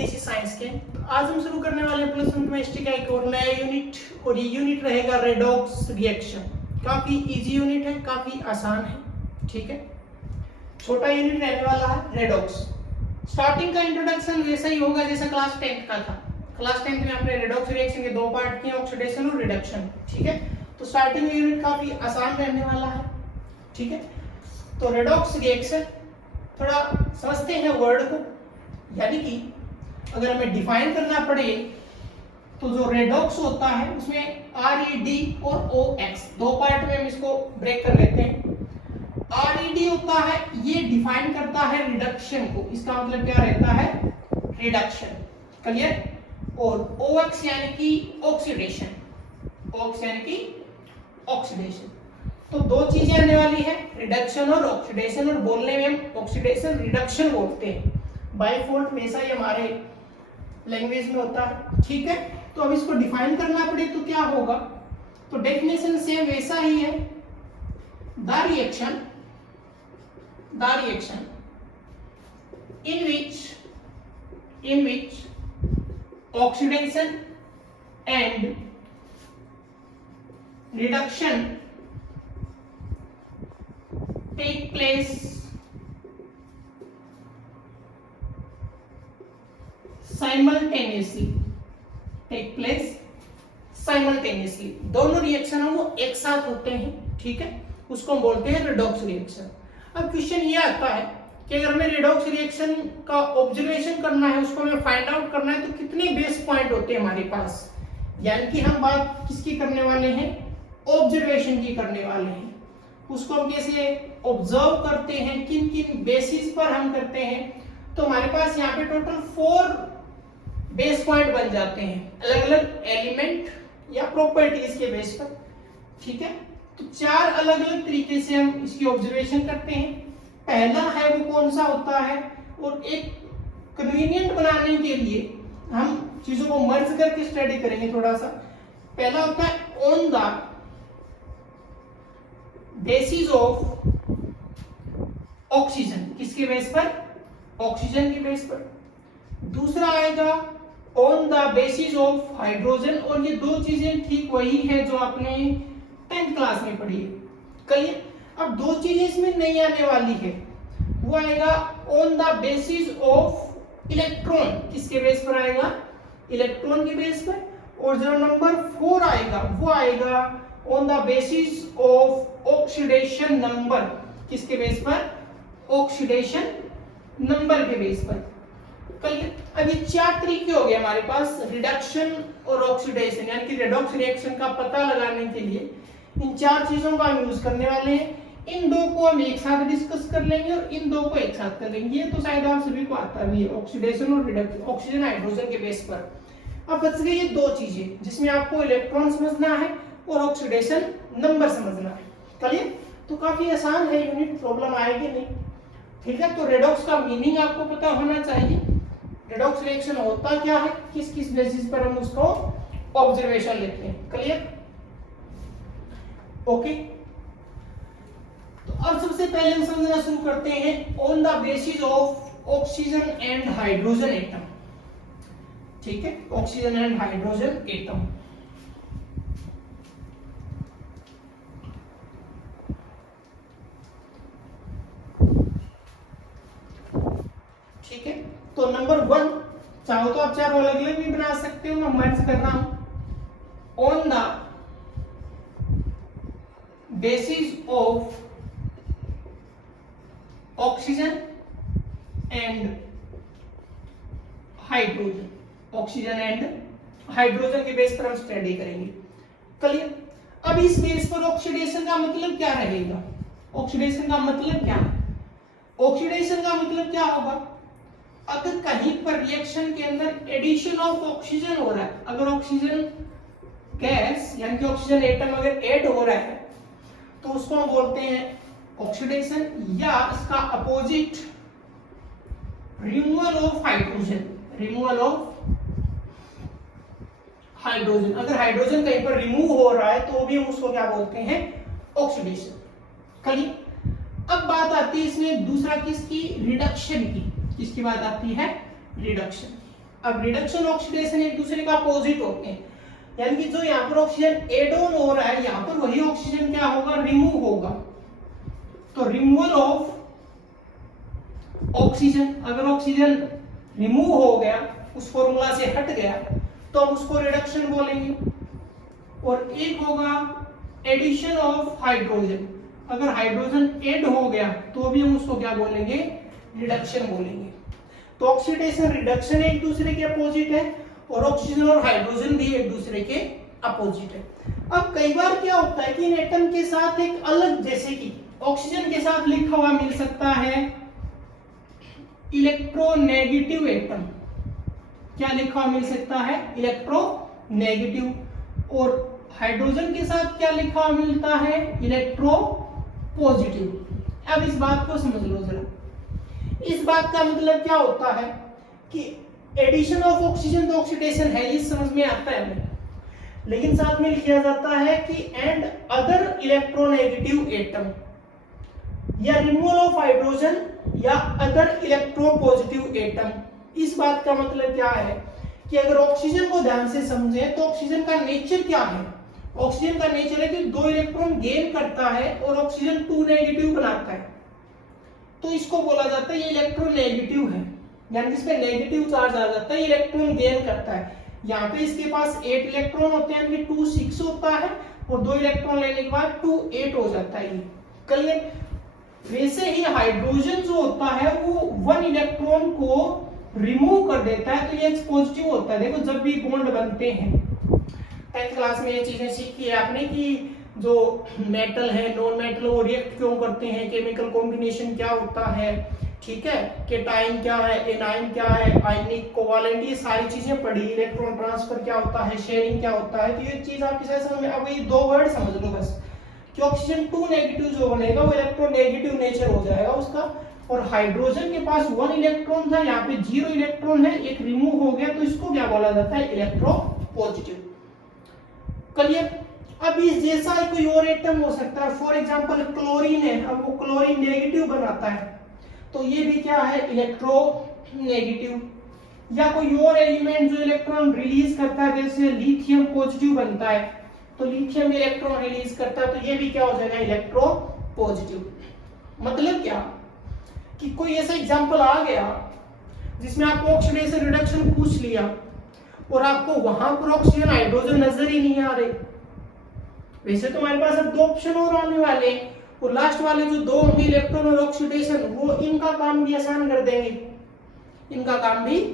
PTC science के। तो आज हम शुरू करने वाले हैं प्लस वन केमिस्ट्री का एक और नया यूनिट, और ये यूनिट रहेगा रेडॉक्स रिएक्शन। काफी इजी यूनिट है, काफी आसान है, ठीक है। छोटा यूनिट रहने वाला है रेडॉक्स। स्टार्टिंग का इंट्रोडक्शन वैसा ही होगा जैसा क्लास 10 का था। क्लास 10 में आपने रेडॉक्स रिएक्शन के दो पार्ट किए, ऑक्सीडेशन और रिडक्शन, ठीक है। तो स्टार्टिंग में यूनिट काफी आसान रहने वाला है, ठीक है। तो रेडॉक्स रिएक्शन थोड़ा समझते हैं वर्ड को, यानी कि अगर हमें डिफाइन करना पड़े तो जो रेडॉक्स होता है उसमें RED और OX दो पार्ट में हम इसको ब्रेक कर लेते हैं। RED होता है, ये डिफाइन करता है रिडक्शन को, इसका मतलब क्या रहता है, रिडक्शन, क्लियर। और OX यानी कि ऑक्सीडेशन, OX यानी कि ऑक्सीडेशन। तो दो चीजें आने वाली है, रिडक्शन और ऑक्सीडेशन, और बोलने में हम ऑक्सीडेशन रिडक्शन बोलते हैं। बाय डिफॉल्ट वैसा ही हमारे लैंग्वेज में होता है, ठीक है। तो अब इसको डिफाइन करना पड़े तो क्या होगा, तो डेफिनेशन सेम वैसा ही है। The reaction in which oxidation and reduction take place simultaneously, दोनों रिएक्शन वो एक साथ होते हैं, ठीक है। उसको हम बोलते हैं रेडॉक्स रिएक्शन। अब क्वेश्चन ये आता है कि अगर हमें रेडॉक्स रिएक्शन का ऑब्जर्वेशन करना है, उसको हमें फाइंड आउट करना है, तो कितने बेस पॉइंट होते हैं हमारे पास। यानी कि हम बात किसकी करने वाले हैं, ऑब्जर्वेशन की करने वाले हैं। उसको हम कैसे ऑब्जर्व करते हैं, किन किन बेसिस पर हम करते हैं। तो हमारे पास यहाँ पे टोटल 4 बेस पॉइंट बन जाते हैं, अलग अलग एलिमेंट या प्रॉपर्टीज के बेस पर, ठीक है। तो 4 अलग अलग तरीके से हम इसकी ऑब्जर्वेशन करते हैं। पहला है वो कौन सा होता है, और एक कन्वीनियंट बनाने के लिए हम चीजों को मर्ज करके स्टडी करेंगे थोड़ा सा। पहला होता है on the basis of oxygen, किसके बेस पर, ऑक्सीजन के बेस पर। दूसरा आएगा on the basis of hydrogen, और ये दो चीजें ठीक वही है जो आपने 10th क्लास में पढ़ी है, क्लियर। अब दो चीजें इसमें नहीं आने वाली है, वो आएगा on the basis of electron, किसके बेस पर आएगा, इलेक्ट्रॉन के बेस पर। और जो नंबर 4 आएगा वो आएगा on the basis of oxidation number, किसके बेस पर, ऑक्सीडेशन नंबर के बेस पर, क्लियर। अब ये 4 तरीके हो गए हमारे पास रिडक्शन और ऑक्सीडेशन, यानी कि रेडॉक्स रिएक्शन का पता लगाने के लिए इन 4 चीजों का हम यूज करने वाले हैं। इन दो को हम एक साथ डिस्कस कर लेंगे और इन दो को एक साथ कर लेंगे। ये तो शायद आप सभी को आता भी है, ऑक्सीडेशन और रिडक्शन, ऑक्सीजन हाइड्रोजन के बेस पर। अब बच गई ये दो चीजें जिसमें आपको इलेक्ट्रॉन समझना है और ऑक्सीडेशन नंबर समझना है, क्लियर। तो काफी आसान है यूनिट, प्रॉब्लम आएगी नहीं, ठीक है। तो रेडॉक्स का मीनिंग आपको पता होना चाहिए, रेडॉक्स रिएक्शन होता क्या है, किस किस बेसिस पर हम उसको ऑब्जर्वेशन लेते हैं, क्लियर, ओके। तो अब सबसे पहले हम समझना शुरू करते हैं on the basis of oxygen and hydrogen atom, ठीक है, ऑक्सीजन एंड हाइड्रोजन एटम। ठीक है। तो नंबर 1, चाहो तो आप 4 अलग अलग भी बना सकते हो, मैं मर्ज कर रहा हूं। On the basis of oxygen and hydrogen, oxygen and hydrogen के बेस पर हम स्टडी करेंगे, क्लियर। अब इस बेस पर ऑक्सीडेशन का मतलब क्या रहेगा, ऑक्सीडेशन का मतलब क्या है, ऑक्सीडेशन का मतलब क्या होगा, अगर कहीं पर रिएक्शन के अंदर एडिशन ऑफ ऑक्सीजन हो रहा है, अगर ऑक्सीजन गैस यानी कि ऑक्सीजन एटम अगर ऐड हो रहा है तो उसको हम बोलते हैं ऑक्सीडेशन, या इसका opposite removal of hydrogen, removal of hydrogen. अगर हाइड्रोजन कहीं पर रिमूव हो रहा है तो भी हम उसको क्या बोलते हैं, ऑक्सीडेशन, क्लियर। अब बात आती है इसमें दूसरा किसकी, रिडक्शन की। किसकी बात आती है, रिडक्शन। अब रिडक्शन ऑक्सीडेशन एक दूसरे का अपोजिट होते हैं, यानी कि जो यहाँ पर ऑक्सीजन एड ऑन हो रहा है यहाँ पर वही ऑक्सीजन क्या होगा, रिमूव होगा। तो रिमूवल ऑफ ऑक्सीजन, अगर ऑक्सीजन रिमूव हो गया, उस फॉर्मूला से हट गया, तो हम उसको रिडक्शन बोलेंगे। और एक होगा एडिशन ऑफ हाइड्रोजन, अगर हाइड्रोजन ऐड हो गया तो भी हम उसको क्या बोलेंगे, रिडक्शन बोलेंगे। तो ऑक्सीडेशन रिडक्शन एक दूसरे के अपोजिट है और ऑक्सीजन और हाइड्रोजन भी एक दूसरे के अपोजिट है। अब कई बार क्या होता है कि इन एटम के साथ एक अलग, जैसे कि ऑक्सीजन के साथ लिखा हुआ मिल सकता है इलेक्ट्रोनेगेटिव एटम, क्या लिखा हुआ मिल सकता है, इलेक्ट्रोनेगेटिव। और हाइड्रोजन के साथ क्या लिखा हुआ मिलता है, इलेक्ट्रो पॉजिटिव। अब इस बात को समझ लो जरा, इस बात का मतलब क्या होता है कि एडिशन ऑफ ऑक्सीजन तो ऑक्सीडेशन है, ये समझ में आता है हमें, लेकिन साथ में लिखा जाता है कि एंड अदर इलेक्ट्रोनेगेटिव एटम, या रिमूवल ऑफ हाइड्रोजन या अदर इलेक्ट्रोपॉजिटिव एटम। इस बात का मतलब क्या है कि अगर ऑक्सीजन को ध्यान से समझें तो ऑक्सीजन का नेचर क्या है, ऑक्सीजन का नेचर है कि 2 इलेक्ट्रॉन गेन करता है और ऑक्सीजन 2 नेगेटिव बनाता है, तो इसको बोला जाता है ये इलेक्ट्रॉन नेगेटिव है, यानी इसमें नेगेटिव चार्ज आ जाता है, इलेक्ट्रॉन गेन करता है। यहाँ पे इसके पास 8 इलेक्ट्रॉन होते हैं, यानी 2 6 होता है और 2 इलेक्ट्रॉन लेने के बाद 2 8 हो जाता है। क्लियर। वैसे ही हाइड्रोजन जो होता है वो 1 इलेक्ट्रॉन को रिमूव कर देता है, तो ये पॉजिटिव होता है। देखो जब भी बॉन्ड बनते हैं, 10th क्लास में ये चीजें सीखी है आपने कि जो मेटल है नॉन मेटल वो रिएक्ट क्यों करते हैं, केमिकल कॉम्बिनेशन क्या होता है, ठीक है, केटाइन क्या है, एनाइन क्या है, आयनिक, कोवालेंट, ये सारी चीजें पढ़ी। इलेक्ट्रॉन ट्रांसफर क्या होता है, शेयरिंग क्या होता है, तो ये चीज आप किसी समझ में, अब ये 2 वर्ड समझ लो बस कि ऑक्सीजन 2 नेगेटिव जो बनेगा वो इलेक्ट्रॉन नेगेटिव नेचर हो जाएगा उसका, और हाइड्रोजन के पास 1 इलेक्ट्रॉन था, यहाँ पे 0 इलेक्ट्रॉन है, एक रिमूव हो गया, तो इसको क्या बोला जाता है, इलेक्ट्रोपॉजिटिव। क्लियर। अब इस जैसा कोई और एटम हो सकता है, फॉर एग्जांपल क्लोरीन है, अब वो क्लोरीन नेगेटिव बनाता है, तो ये भी क्या है, इलेक्ट्रोनेगेटिव। या कोई और एलिमेंट जो इलेक्ट्रॉन रिलीज करता है, जैसे लिथियम पॉजिटिव बनता है, तो लिथियम इलेक्ट्रॉन रिलीज करता है, तो ये भी क्या हो जाएगा, इलेक्ट्रोपॉजिटिव। मतलब क्या कि कोई ऐसा एग्जांपल आ गया जिसमें आपको ऑक्सीडेशन रिडक्शन पूछ लिया और आपको वहां पर ऑक्सीजन हाइड्रोजन नजर ही नहीं आ रहे, वैसे तो हमारे पास अब 2 ऑप्शन और आने वाले, और लास्ट वाले जो 2 होंगे इलेक्ट्रॉन और ऑक्सीडेशन, वो इनका काम भी आसान कर देंगे, इनका काम भी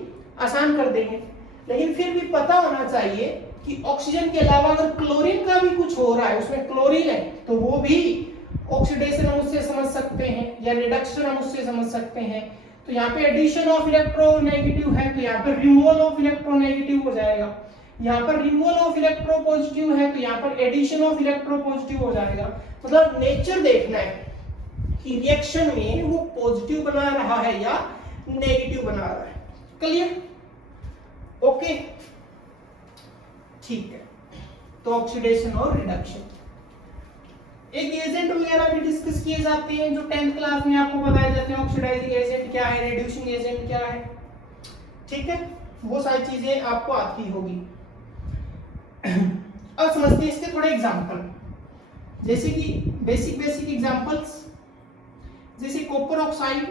आसान कर देंगे। लेकिन फिर भी पता होना चाहिए कि ऑक्सीजन के अलावा अगर क्लोरीन का भी कुछ हो रहा है, उसमें क्लोरीन है, तो वो भी ऑक्सीडेशन हम उससे समझ सकते हैं या रिडक्शन हम उससे समझ सकते हैं। तो यहाँ पे एडिशन ऑफ इलेक्ट्रोनेगेटिव है, तो यहाँ पर रिमूवल ऑफ इलेक्ट्रोनेगेटिव हो जाएगा। यहाँ पर रिमूवल ऑफ इलेक्ट्रोपॉजिटिव है, तो यहाँ पर एडिशन ऑफ इलेक्ट्रोपॉजिटिव हो जाएगा। मतलब नेचर देखना है कि रिएक्शन में वो पॉजिटिव बना रहा है या नेगेटिव बना रहा है। क्लियर। ओके, ठीक है। तो ऑक्सीडेशन और रिडक्शन, एक एजेंट वगैरह भी डिस्कस किए जाते हैं जो 10th क्लास में आपको बताए जाते हैं, ऑक्सीडाइजिंग एजेंट क्या है, रिड्यूसिंग एजेंट क्या है, ठीक है, वो सारी चीजें आपको आती होगी। अब समझते हैं इसके थोड़े एग्जांपल, जैसे कि बेसिक एग्जांपल्स, जैसे कॉपर ऑक्साइड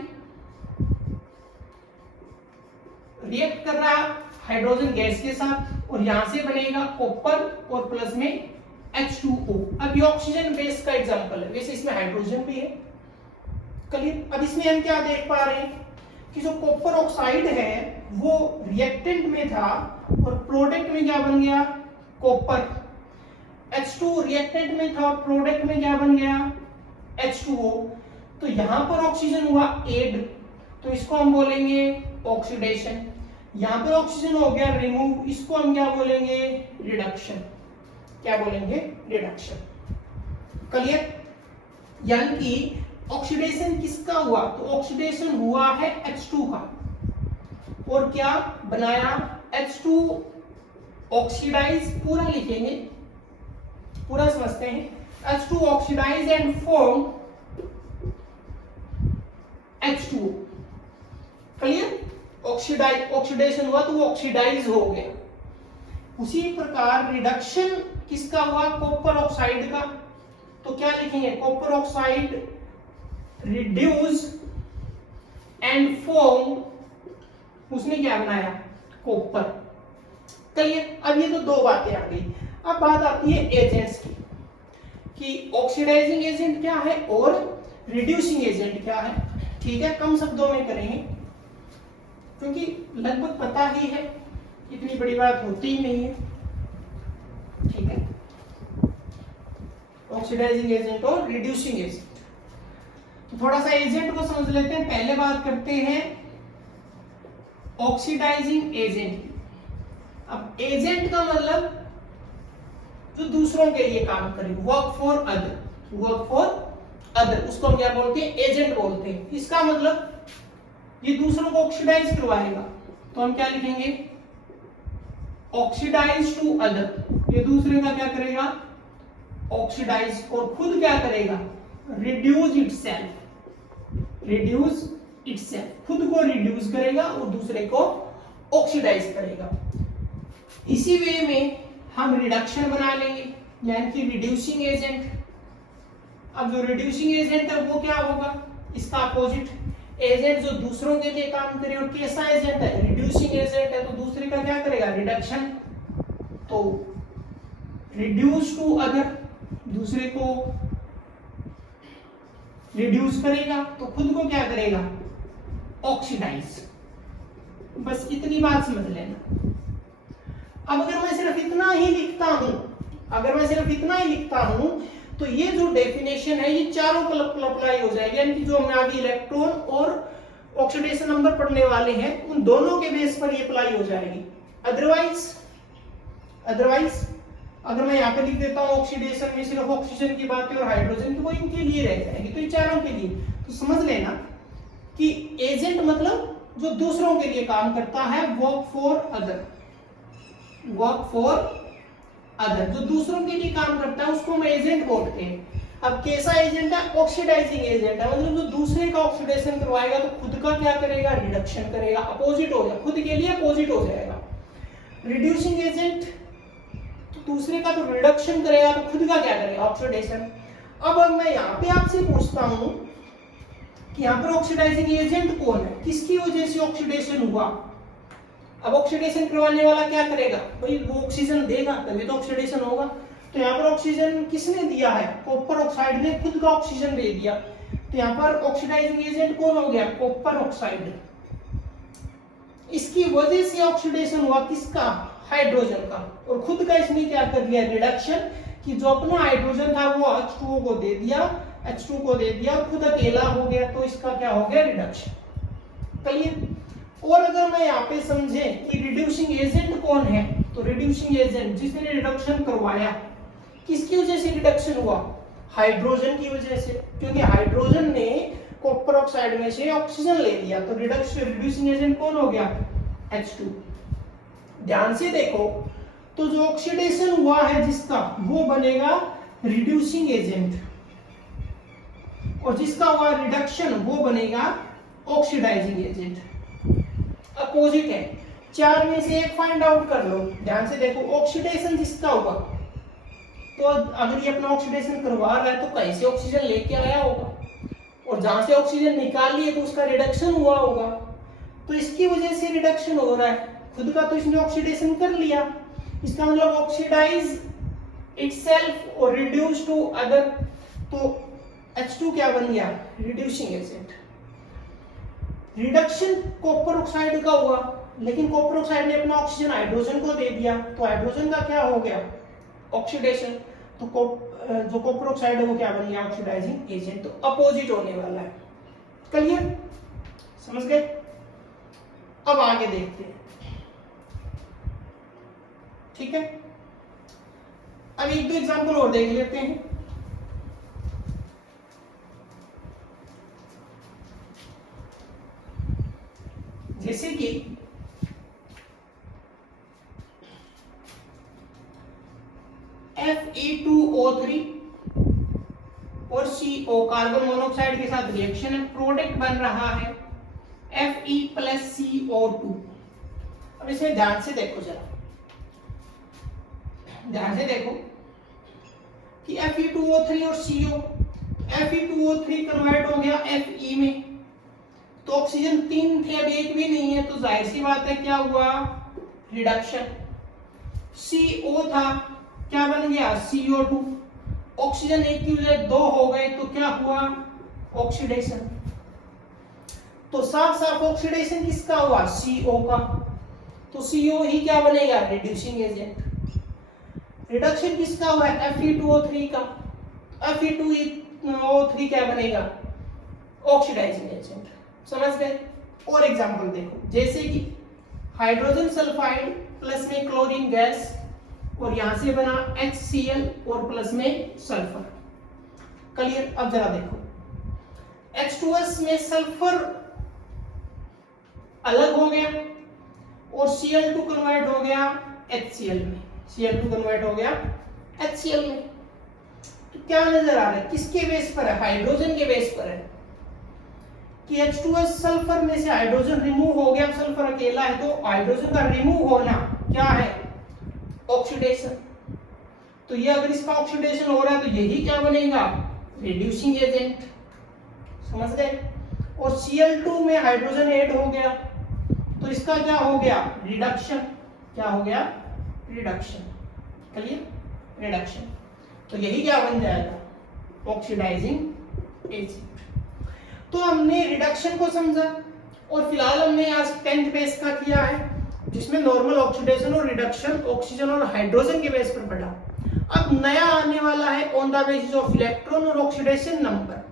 रिएक्ट कर रहा है हाइड्रोजन गैस के साथ और यहां से बनेगा कॉपर और प्लस में H2O। अब ये ऑक्सीजन बेस का एग्जांपल है, वैसे इसमें हाइड्रोजन भी है। क्लियर। अब इसमें हम क्या देख पा रहे हैं कि जो कॉपर ऑक्साइड है वो रिएक्टेंट में था और प्रोडक्ट में क्या बन गया, कॉपर। H2 रिएक्टेंट में था और प्रोडक्ट में क्या बन गया, H2O। तो यहां पर ऑक्सीजन हुआ एड, तो इसको हम बोलेंगे ऑक्सीडेशन। यहां पर ऑक्सीजन हो गया रिमूव, इसको हम क्या बोलेंगे, रिडक्शन। क्या बोलेंगे, रिडक्शन। क्लियर। यानी कि ऑक्सीडेशन किसका हुआ, तो ऑक्सीडेशन हुआ है H2 का, और क्या बनाया, H2 ऑक्सीडाइज, पूरा लिखेंगे, पूरा समझते हैं। H2 oxidise and form H2O। Clear. Oxidation हुआ तो वो ऑक्सीडाइज हो गया। उसी प्रकार रिडक्शन किसका हुआ, कॉपर ऑक्साइड का। तो क्या लिखेंगे, copper oxide reduce and form, उसने क्या बनाया, कॉपर। चलिए अब ये तो दो बातें आ गई। अब बात आती है एजेंट्स की कि ऑक्सीडाइजिंग एजेंट क्या है और रिड्यूसिंग एजेंट क्या है। ठीक है, कम शब्दों में करेंगे क्योंकि लगभग पता ही है, इतनी बड़ी बात होती ही नहीं है। ठीक है, ऑक्सीडाइजिंग एजेंट और रिड्यूसिंग एजेंट। तो थोड़ा सा एजेंट को समझ लेते हैं। पहले बात करते हैं ऑक्सीडाइजिंग एजेंट। अब एजेंट का मतलब जो दूसरों के लिए काम करे, work for other, work for other, उसको हम क्या बोलते हैं, एजेंट बोलते हैं। इसका मतलब ये दूसरों को ऑक्सीडाइज करवाएगा, तो हम क्या लिखेंगे, ऑक्सीडाइज टू अदर। ये दूसरे का क्या करेगा, ऑक्सीडाइज, और खुद क्या करेगा, रिड्यूस इटसेल्फ, रिड्यूस इटसेल्फ, खुद को रिड्यूस करेगा और दूसरे को ऑक्सीडाइज करेगा। इसी वे में हम रिडक्शन बना लेंगे, यानी कि रिड्यूसिंग एजेंट। अब जो रिड्यूसिंग एजेंट है वो क्या होगा, इसका अपोजिट। एजेंट जो दूसरों के लिए काम करे, और कैसा एजेंट है, रिड्यूसिंग एजेंट है, तो दूसरे का क्या करेगा, रिडक्शन। तो रिड्यूस टू अदर, दूसरे को रिड्यूस करेगा तो खुद को क्या करेगा, ऑक्सीडाइज। बस इतनी बात समझ लेना। अब अगर मैं सिर्फ इतना ही लिखता हूं, अगर मैं सिर्फ इतना ही लिखता हूं, तो ये जो डेफिनेशन है ये चारों पर अप्लाई हो जाएगी, यानी कि जो हमने आगे इलेक्ट्रॉन और ऑक्सीडेशन नंबर पढ़ने वाले हैं उन दोनों के बेस पर ये अप्लाई हो जाएगी। अदरवाइज अगर मैं यहाँ पे लिख देता हूँ ऑक्सीडेशन में सिर्फ ऑक्सीजन की बात है और हाइड्रोजन की, वो इनके लिए रह जाएगी, तो ये चारों के लिए। तो समझ लेना कि एजेंट मतलब जो दूसरों के लिए काम करता है, work for other, work for other, जो दूसरों के लिए काम करता है उसको हम एजेंट बोलते हैं। अब कैसा एजेंट है, ऑक्सीडाइजिंग एजेंट है, मतलब जो दूसरे का ऑक्सीडेशन करवाएगा तो खुद का क्या करेगा, रिडक्शन करेगा, अपोजिट हो जाएगा, खुद के लिए अपोजिट हो जाएगा। रिड्यूसिंग एजेंट तो दूसरे का तो रिडक्शन करेगा तो खुद का क्या करेगा, ऑक्सीडेशन। अब मैं यहाँ पे आपसे पूछता हूं कि यहाँ पर ऑक्सीडाइजिंग एजेंट कौन है, किसकी वजह से ऑक्सीडेशन हुआ। अब ऑक्सीडेशन करवाने वाला क्या करेगा, भाई वो ऑक्सीजन देगा तभी तो ऑक्सीडेशन होगा। तो यहाँ पर ऑक्सीजन किसने दिया है, कॉपर ऑक्साइड ने खुद का ऑक्सीजन दे दिया, तो यहाँ पर ऑक्सीडाइजिंग एजेंट कौन हो गया, कॉपर ऑक्साइड। इसकी वजह से ऑक्सीडेशन हुआ किसका, हाइड्रोजन का, और खुद का इसने क्या कर दिया, रिडक्शन, कि जो अपना हाइड्रोजन था वो H2O को दे दिया, H2 को दे दिया, खुद अकेला हो गया, तो इसका क्या हो गया, रिडक्शन। क्लियर। और अगर मैं यहाँ पे समझे कि रिड्यूसिंग एजेंट कौन है, तो रिड्यूसिंग एजेंट जिसने रिडक्शन करवाया, किसकी वजह से रिडक्शन हुआ, हाइड्रोजन की वजह से, क्योंकि हाइड्रोजन ने कॉपर ऑक्साइड में से ऑक्सीजन ले लिया, तो रिड्यूसिंग एजेंट कौन हो गया, H2। ध्यान से देखो, तो जो ऑक्सीडेशन हुआ है जिसका, वो बनेगा रिड्यूसिंग एजेंट, और जिसका हुआ रिडक्शन वो बनेगा ऑक्सीडाइजिंग एजेंट। अपोजिट है, चार में से एक फाइंड आउट कर लो। ध्यान से देखो, ऑक्सीडेशन जिसका हुआ, तो अगर ये अपना ऑक्सीडेशन करवा रहा है तो कहीं से ऑक्सीजन लेके आया होगा, और जहां से ऑक्सीजन निकाल लिए तो उसका रिडक्शन हुआ होगा, तो इसकी वजह से रिडक्शन हो रहा है। खुद का तो इसने ऑक्सीडेशन कर लिया, इसका मतलब ऑक्सीडाइज इटसेल्फ और रिड्यूस टू अदर, तो H2 क्या बन गया, reducing agent. Reduction copper oxide का हुआ, लेकिन कॉपर ऑक्साइड ने अपना ऑक्सीजन हाइड्रोजन को दे दिया, तो हाइड्रोजन का क्या हो गया, ऑक्सीडेशन। तो जो कॉपर ऑक्साइड है वो क्या बन गया, ऑक्सीडाइजिंग एजेंट। तो अपोजिट होने वाला है। क्लियर, समझ गए। अब आगे देखते हैं, ठीक है। अब एक दो एग्जांपल और देख लेते हैं। जैसे कि Fe2O3 और CO कार्बन मोनोऑक्साइड के साथ रिएक्शन है, प्रोडक्ट बन रहा है Fe+CO2। अब इसमें ध्यान से देखो जरा, ध्यान से देखो कि Fe2O3 और CO, Fe2O3 कन्वर्ट हो गया Fe में, तो ऑक्सीजन 3 थे अब 1 भी नहीं है, तो जाहिर सी बात है क्या हुआ, रिडक्शन। CO था, क्या बन गया, CO2। ऑक्सीजन 1 की बजाय 2 हो गए, तो क्या हुआ, ऑक्सीडेशन। तो साफ साफ ऑक्सीडेशन किसका हुआ, CO का, तो CO ही क्या बनेगा, रिड्यूसिंग एजेंट। रिडक्शन किसका हुआ, Fe2O3 का, Fe2O3 क्या बनेगा, ऑक्सीडाइजिंग एजेंट। समझ गए। और एग्जांपल देखो, जैसे कि हाइड्रोजन सल्फाइड प्लस में क्लोरीन गैस, और यहां से बना HCl और प्लस में सल्फर। क्लियर। अब जरा देखो, H2S में सल्फर अलग हो गया और Cl2 कन्वर्ट हो गया HCl में, Cl2 कन्वर्ट हो गया HCl में। तो क्या नजर आ रहा है, किसके बेस पर है, हाइड्रोजन के बेस पर है कि H2S सल्फर में से हाइड्रोजन रिमूव हो गया, सल्फर अकेला है, तो हाइड्रोजन का रिमूव होना क्या है, ऑक्सीडेशन। तो ये अगर इसका ऑक्सीडेशन हो रहा है तो यही क्या बनेगा, रिड्यूसिंग एजेंट। समझ गए। और Cl2 में हाइड्रोजन ऐड हो गया, तो इसका क्या हो गया, रिडक्शन। क्या हो गया, रिडक्शन। Clear, reduction. तो यही क्या बन जाएगा, ऑक्सीडाइजिंग एजेंट। तो हमने रिडक्शन को समझा, और फिलहाल हमने आज 10th बेस का किया है, जिसमें नॉर्मल ऑक्सीडेशन और रिडक्शन ऑक्सीजन और हाइड्रोजन के बेस पर पढ़ा। अब नया आने वाला है on the basis of electron और ऑक्सीडेशन नंबर,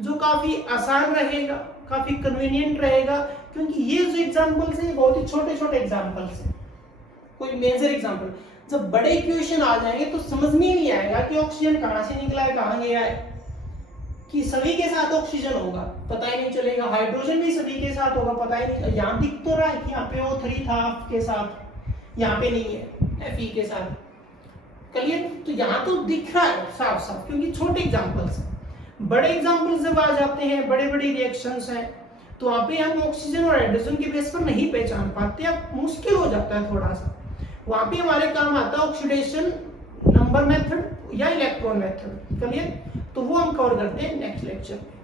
जो काफी आसान रहेगा, काफी कन्वीनियंट रहेगा, क्योंकि ये जो एग्जांपल्स हैं बहुत ही छोटे छोटे एग्जांपल्स हैं, कोई मेजर एग्जांपल। जब बड़े इक्वेशन आ जाएंगे तो समझ में नहीं आएगा कि ऑक्सीजन कहां से निकला है, कहां गया है, कि सभी के साथ ऑक्सीजन होगा पता ही नहीं चलेगा, हाइड्रोजन भी सभी के साथ होगा पता ही नहीं। यहाँ दिख तो रहा है कि यहाँ पे O3 था के साथ, यहाँ पे नहीं है Fe के साथ। क्लियर। तो यहाँ तो दिख रहा है साफ साफ, क्योंकि छोटे एग्जांपल्स हैं। बड़े एग्जांपल्स जब आ जाते हैं, बड़े बड़े रिएक्शंस हैं, तो वहाँ पे हम ऑक्सीजन और हाइड्रोजन के बेस पर नहीं पहचान पाते, अब मुश्किल हो जाता है थोड़ा सा। वहाँ पे हमारे काम आता है ऑक्सीडेशन नंबर मेथड या इलेक्ट्रॉन मेथड। क्लियर। तो वो हम कवर करते हैं नेक्स्ट लेक्चर में।